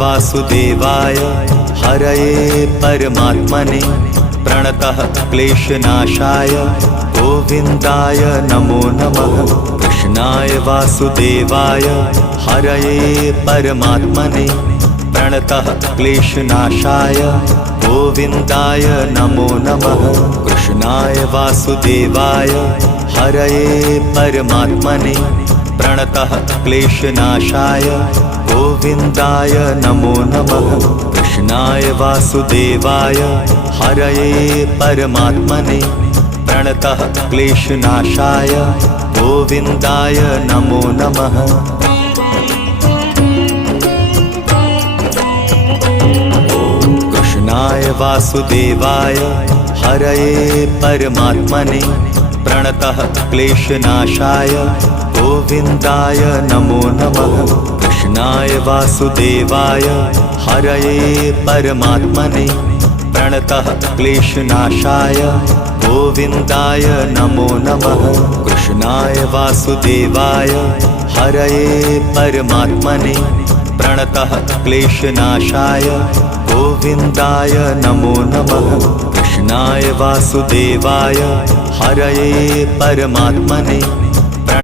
वासुदेवाय हरये परमात्मने प्रणतः क्लेशनाशाय गोविन्दाय नमो नमः। कृष्णाय वासुदेवाय हरये परमात्मने प्रणतः क्लेशनाशाय गोविन्दाय नमो नमः। कृष्णाय वासुदेवाय हरये परमात्मने प्रणतः क्लेशनाशाय गोविन्दाय नमो नमः। कृष्णाय वासुदेवाय हरये परमात्मने प्रणतः क्लेशनाशाय गोविन्दाय नमो नमः। कृष्णाय वासुदेवाय हरये परमात्मने प्रणतः क्लेशनाशाय गोविन्दाय नमो नमः। कृष्णाय वासुदेवाय हरये परमात्मने प्रणतः क्लेशनाशाय गोविन्दाय नमो नमः। कृष्णाय वासुदेवाय हरये परमात्मने प्रणतः क्लेशनाशाय गोविन्दाय नमो नमः। कृष्णाय वासुदेवाय हरये परमात्मने